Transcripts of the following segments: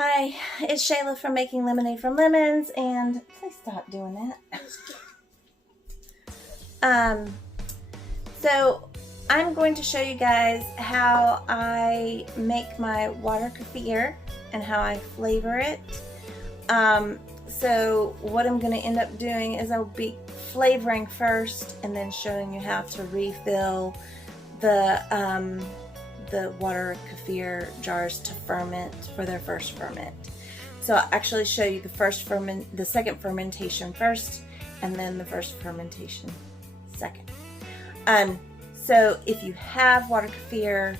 Hi, it's Shayla from Making Lemonade from Lemons, and please stop doing that. So I'm going to show you guys how I make my water kefir and how I flavor it. So what I'm going to end up doing is I'll be flavoring first and then showing you how to refill the water kefir jars to ferment for their first ferment. So I'll actually show you the second fermentation first, and then the first fermentation second. So if you have water kefir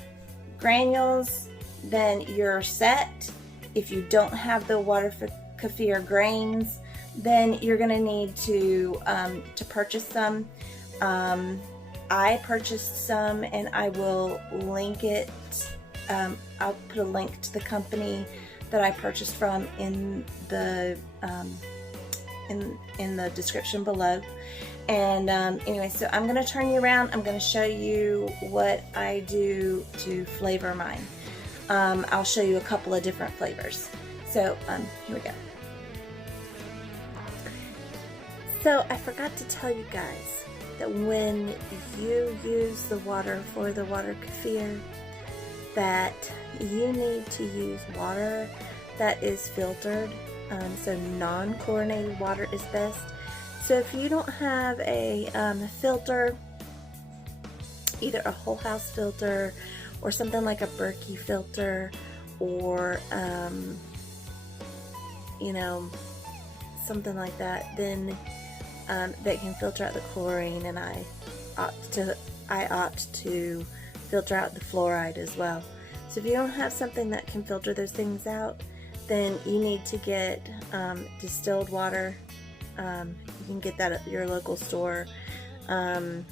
granules, then you're set. If you don't have the water kefir grains, then you're going to need to purchase some. I purchased some, and I will link it. I'll put a link to the company that I purchased from in the description below. And anyway, so I'm going to turn you around. I'm going to show you what I do to flavor mine. I'll show you a couple of different flavors. So here we go. So I forgot to tell you guys that when you use the water for the water kefir, that you need to use water that is filtered. So non-chlorinated water is best. So if you don't have a filter, either a whole house filter or something like a Berkey filter, or something like that, then that can filter out the chlorine, and I opt to filter out the fluoride as well. So if you don't have something that can filter those things out, then you need to get distilled water. You can get that at your local store, any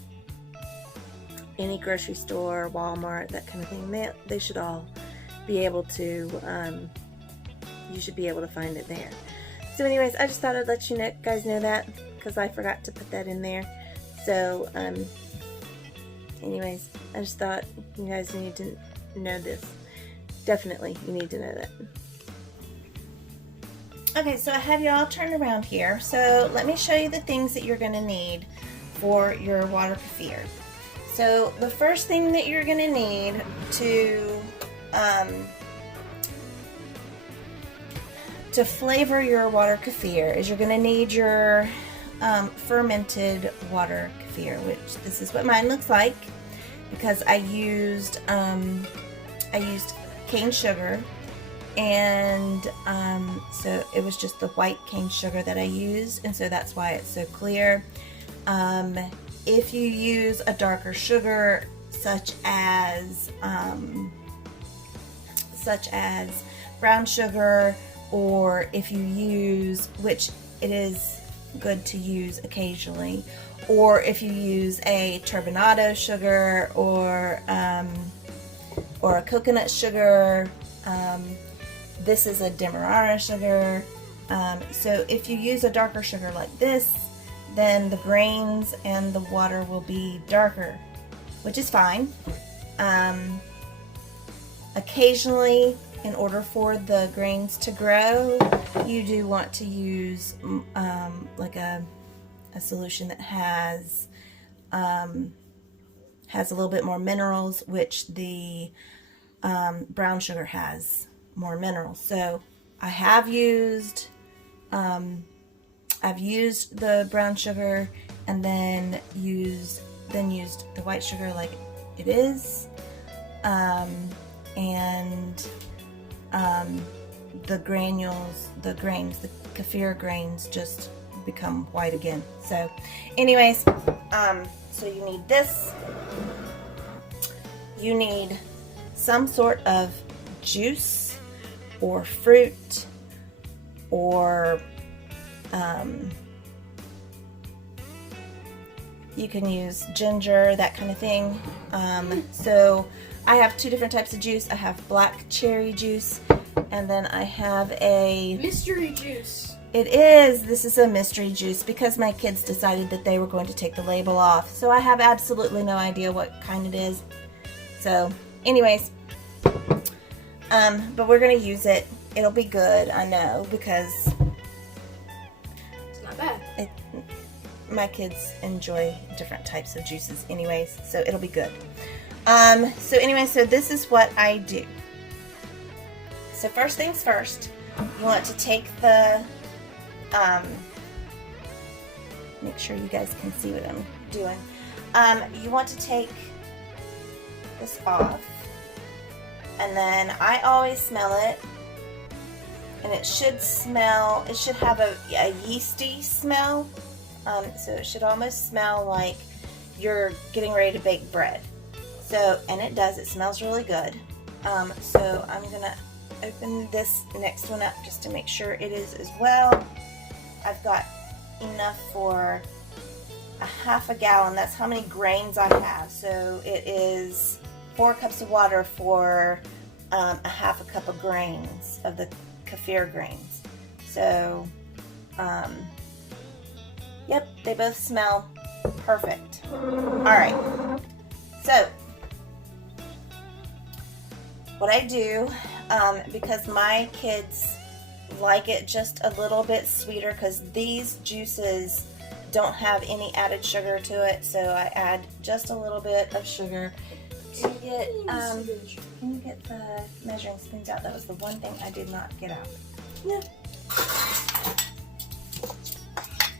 grocery store, Walmart, that kind of thing. They should all be able to, you should be able to find it there. So anyways, I just thought I'd let you guys know that, because I forgot to put that in there. So anyways, I just thought you guys need to know this. Definitely, you need to know that. Okay, so I have you all turned around here. So let me show you the things that you're going to need for your water kefir. So the first thing that you're going to need to flavor your water kefir is you're going to need your fermented water kefir, which this is what mine looks like, because I used cane sugar, and so it was just the white cane sugar that I used, and so that's why it's so clear. If you use a darker sugar, such as brown sugar, or if you use, which it is good to use occasionally, or if you use a turbinado sugar or a coconut sugar, this is a demerara sugar. So if you use a darker sugar like this, then the grains and the water will be darker, which is fine. Occasionally, in order for the grains to grow, you do want to use like a solution that has a little bit more minerals, which the brown sugar has more minerals. So I have used I've used the brown sugar, and then used the white sugar like it is, and the grains, the kefir grains just become white again. So anyways, so you need this. You need some sort of juice or fruit, or you can use ginger, that kind of thing. So I have two different types of juice. I have black cherry juice, and then I have a mystery juice. It is. This is a mystery juice because my kids decided that they were going to take the label off. So I have absolutely no idea what kind it is. So anyways, but we're going to use it. it'll be good, I know, because It's not bad. My kids enjoy different types of juices anyways, so it'll be good. So anyway, so this is what I do. So first things first, you want to take the, make sure you guys can see what I'm doing. You want to take this off, and then I always smell it, and it should have a yeasty smell. So it should almost smell like you're getting ready to bake bread. So, and it does, it smells really good. So I'm gonna open this next one up just to make sure it is as well. I've got enough for a half a gallon. That's how many grains I have. So it is 4 cups of water for a half a cup of grains, of the kefir grains. So, yep, they both smell perfect. Alright, so what I do, because my kids like it just a little bit sweeter, because these juices don't have any added sugar to it, so I add just a little bit of sugar. Can you get the measuring spoons out? That was the one thing I did not get out. Yeah.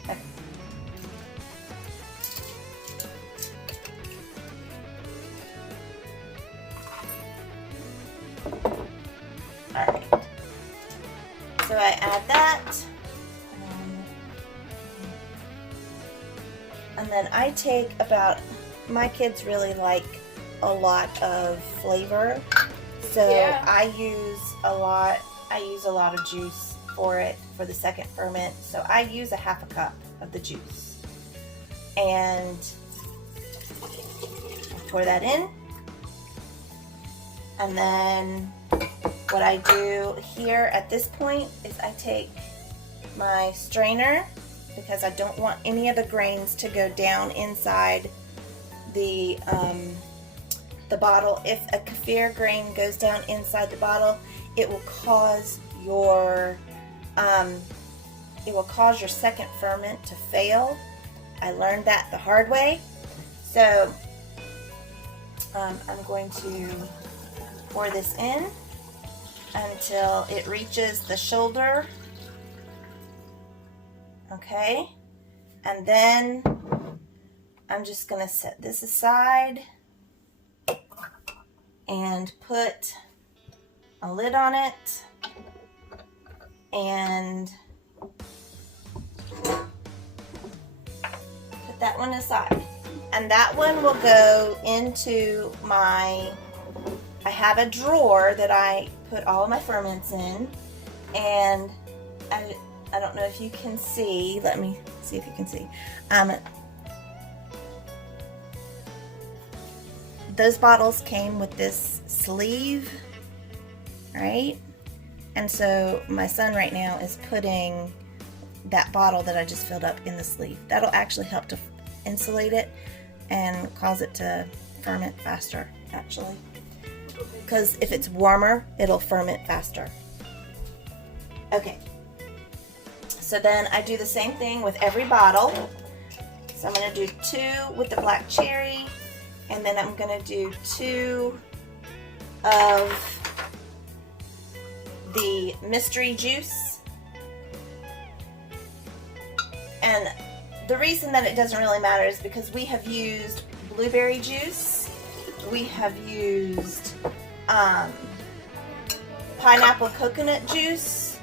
Okay. Alright. So I add that. And then I take about, my kids really like a lot of flavor, so yeah. I use a lot of juice for it, for the second ferment. So I use a half a cup of the juice, and I pour that in. And then what I do here at this point is I take my strainer, because I don't want any of the grains to go down inside the bottle. If a kefir grain goes down inside the bottle, it will cause your second ferment to fail. I learned that the hard way. So I'm going to pour this in until it reaches the shoulder. Okay, and then I'm just going to set this aside and put a lid on it, and put that one aside. And that one will go into my, I have a drawer that I put all of my ferments in, and I don't know if you can see. Let me see if you can see. Those bottles came with this sleeve, right? And so my son right now is putting that bottle that I just filled up in the sleeve. That'll actually help to insulate it and cause it to ferment faster, actually. Because if it's warmer, it'll ferment faster. Okay. So then I do the same thing with every bottle. So I'm going to do 2 with the black cherry, and then I'm going to do 2 of the mystery juice. And the reason that it doesn't really matter is because we have used blueberry juice, we have used pineapple coconut juice.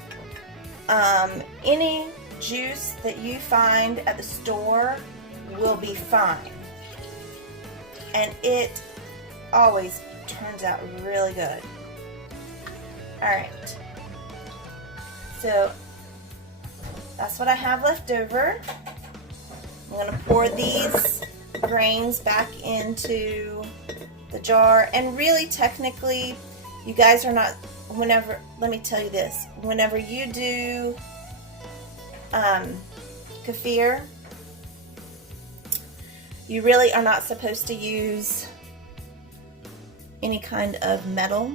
Any juice that you find at the store will be fine, and it always turns out really good. Alright, so that's what I have left over. I'm going to pour these grains back into the jar, and really technically you guys are not, let me tell you this, whenever you do kefir, you really are not supposed to use any kind of metal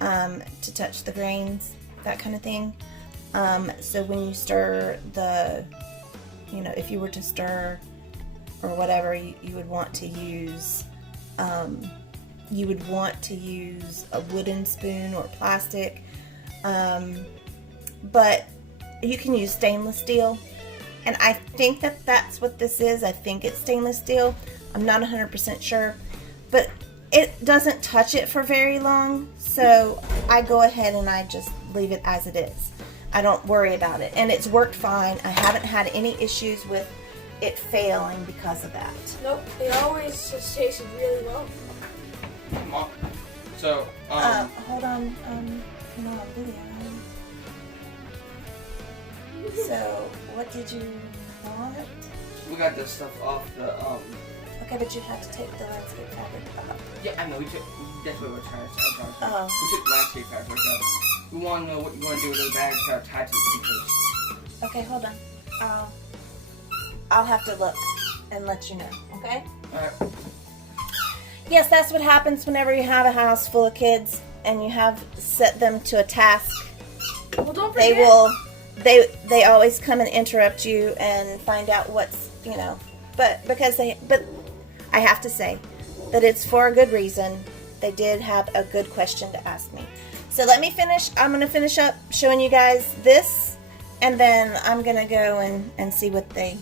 to touch the grains, that kind of thing. So when you stir if you were to stir or whatever, you would want to use a wooden spoon or plastic, but you can use stainless steel, and I think that's what this is. I think it's stainless steel. I'm not 100% sure, but it doesn't touch it for very long, so I go ahead and I just leave it as it is. I don't worry about it, and it's worked fine. I haven't had any issues with it failing because of that. Nope, it always just tasted really well. So, hold on, you're not on video. So, what did you want? we got this stuff off the, Okay, but you have to take the landscape fabric up. Yeah, I know, that's what we're trying to say. Oh. We took landscape fabric up. We want to know what you want to do with those bags that are tied to the first. Okay, hold on. I'll have to look and let you know, okay? Alright. Yes, that's what happens whenever you have a house full of kids and you have set them to a task. Well, don't forget. They always come and interrupt you and find out what's, but I have to say that it's for a good reason. They did have a good question to ask me. So let me finish. I'm going to finish up showing you guys this, and then I'm going to go and see what they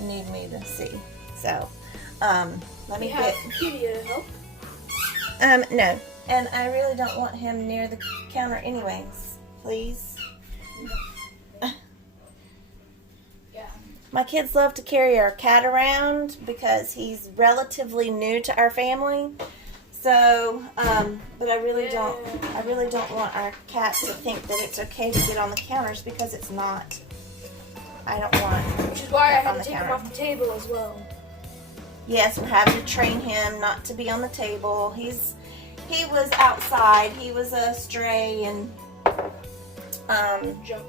need me to see. So, let me have Kitty to help. No. And I really don't want him near the counter anyways. Please. Yeah. My kids love to carry our cat around because he's relatively new to our family. So, but I really don't want our cat to think that it's okay to get on the counters because it's not. I don't want. Which is why I had to take him off the table as well. Yes, we're having to train him not to be on the table. He was outside. He was a stray and Jumped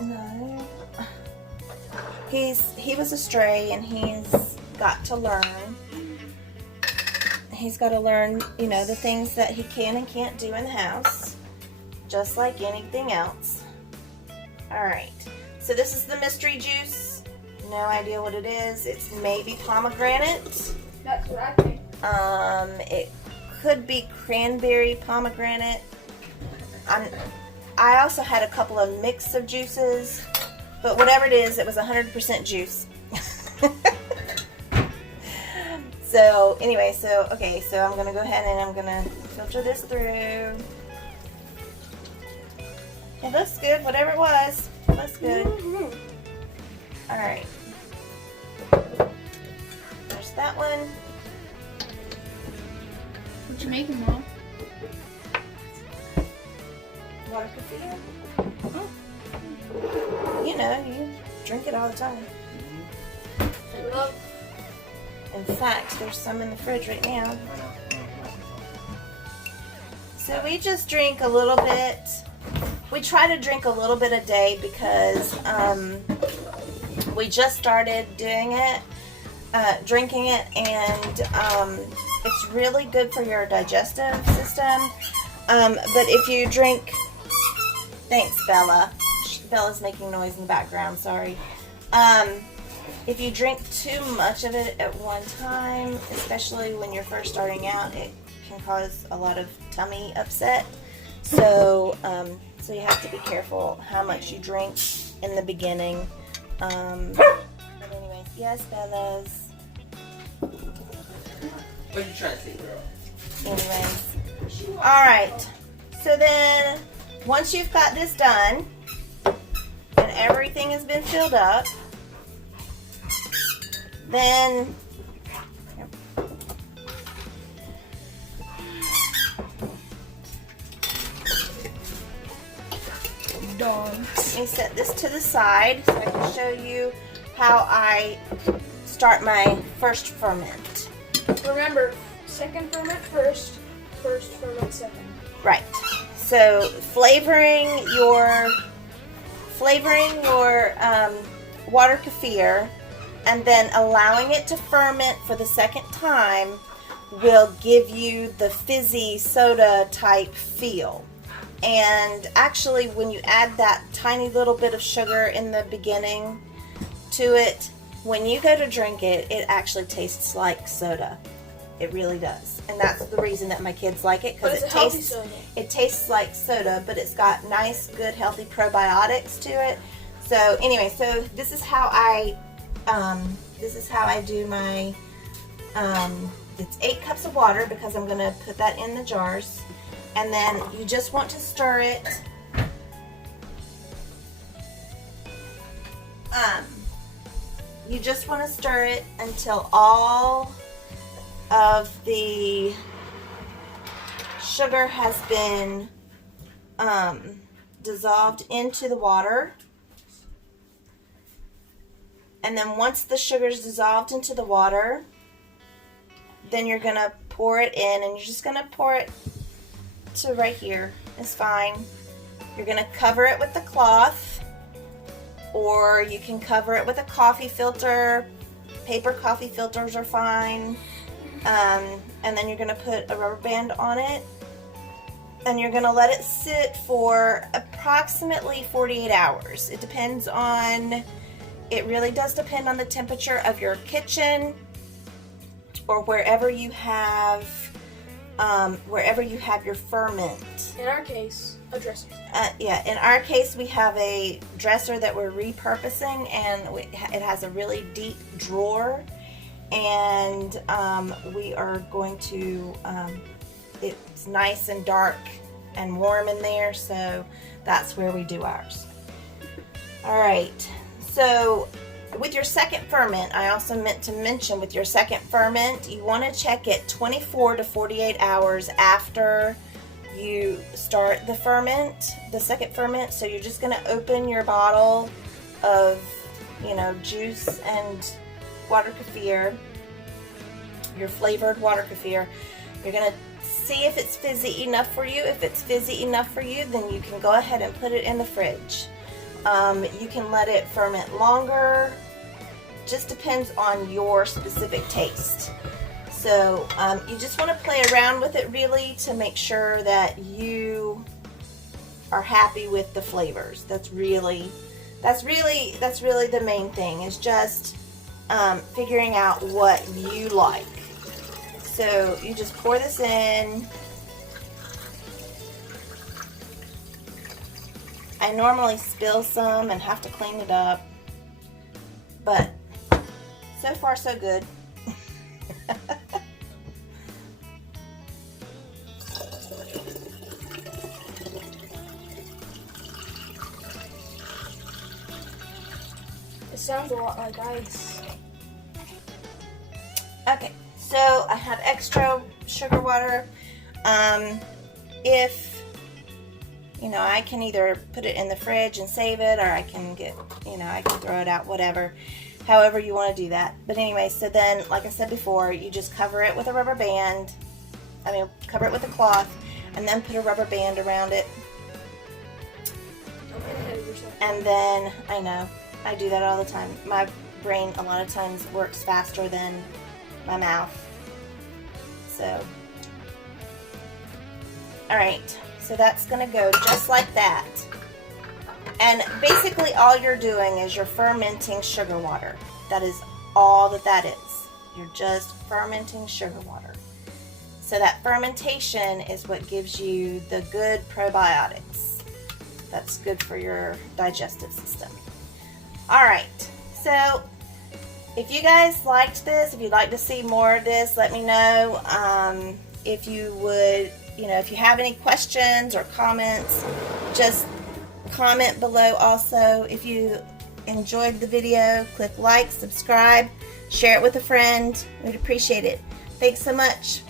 on the no. He was a stray and he's got to learn. He's got to learn, the things that he can and can't do in the house, just like anything else. All right. So this is the mystery juice. No idea what it is. It's maybe pomegranate. That's what I think. It could be cranberry pomegranate. I also had a couple of mix of juices, but whatever it is, it was 100% juice. So anyway, so I'm gonna go ahead and I'm gonna filter this through. It looks good, whatever it was. It looks good. Mm-hmm. All right. There's that one. What you making, Mom? Water Kefir. You drink it all the time. I love. In fact, there's some in the fridge right now. So we just drink a little bit. We try to drink a little bit a day because we just started doing it, drinking it, and it's really good for your digestive system. But if you drink, thanks Bella. Bella's making noise in the background, sorry. If you drink too much of it at one time, especially when you're first starting out, it can cause a lot of tummy upset. So, so you have to be careful how much you drink in the beginning. But anyways, yes, Bella's. What are you trying to say, girl? Anyways, all right. So then, once you've got this done and everything has been filled up, then let me set this to the side so I can show you how I start my first ferment. Remember, second ferment first ferment second. Right. So flavoring your water kefir and then allowing it to ferment for the second time will give you the fizzy soda type feel. And actually, when you add that tiny little bit of sugar in the beginning to it, when you go to drink it, it actually tastes like soda. It really does. And that's the reason that my kids like it, because it tastes like soda, but it's got nice, good, healthy probiotics to it. So anyway, so this is how I do my, it's 8 cups of water, because I'm going to put that in the jars. And then you just want to stir it. You just want to stir it until all of the sugar has been dissolved into the water. And then once the sugar is dissolved into the water, then you're going to pour it in, and you're just going to pour it to right here. It's fine. You're going to cover it with the cloth, or you can cover it with a coffee filter. Paper coffee filters are fine. And then you're going to put a rubber band on it, and you're going to let it sit for approximately 48 hours. It depends on, it really does depend on the temperature of your kitchen, or wherever you have your ferment. In our case, a dresser. Yeah, in our case, we have a dresser that we're repurposing, and it has a really deep drawer, and we are going to, it's nice and dark and warm in there, so that's where we do ours. All right, so with your second ferment, I also meant to mention, with your second ferment, you want to check it 24 to 48 hours after you start the ferment, the second ferment. So you're just going to open your bottle of, juice and water kefir, your flavored water kefir. You're going to see if it's fizzy enough for you. If it's fizzy enough for you, then you can go ahead and put it in the fridge. You can let it ferment longer. Just depends on your specific taste. So you just want to play around with it, really, to make sure that you are happy with the flavors. That's really the main thing, is just figuring out what you like. So you just pour this in. I normally spill some and have to clean it up, but so far so good. It sounds a lot like ice. Okay, so I have extra sugar water. If I can either put it in the fridge and save it, or I can I can throw it out, whatever. However you want to do that. But anyway, so then, like I said before, you just cover it with a rubber band. Cover it with a cloth, and then put a rubber band around it. Don't get ahead of yourself. And then, I know, I do that all the time. My brain a lot of times works faster than my mouth. So, alright. So that's going to go just like that. And basically all you're doing is you're fermenting sugar water. That is all that is. You're just fermenting sugar water. So that fermentation is what gives you the good probiotics. That's good for your digestive system. Alright, so if you guys liked this, if you'd like to see more of this, let me know. If you would, if you have any questions or comments, just comment below also. If you enjoyed the video, click like, subscribe, share it with a friend. We'd appreciate it. Thanks so much.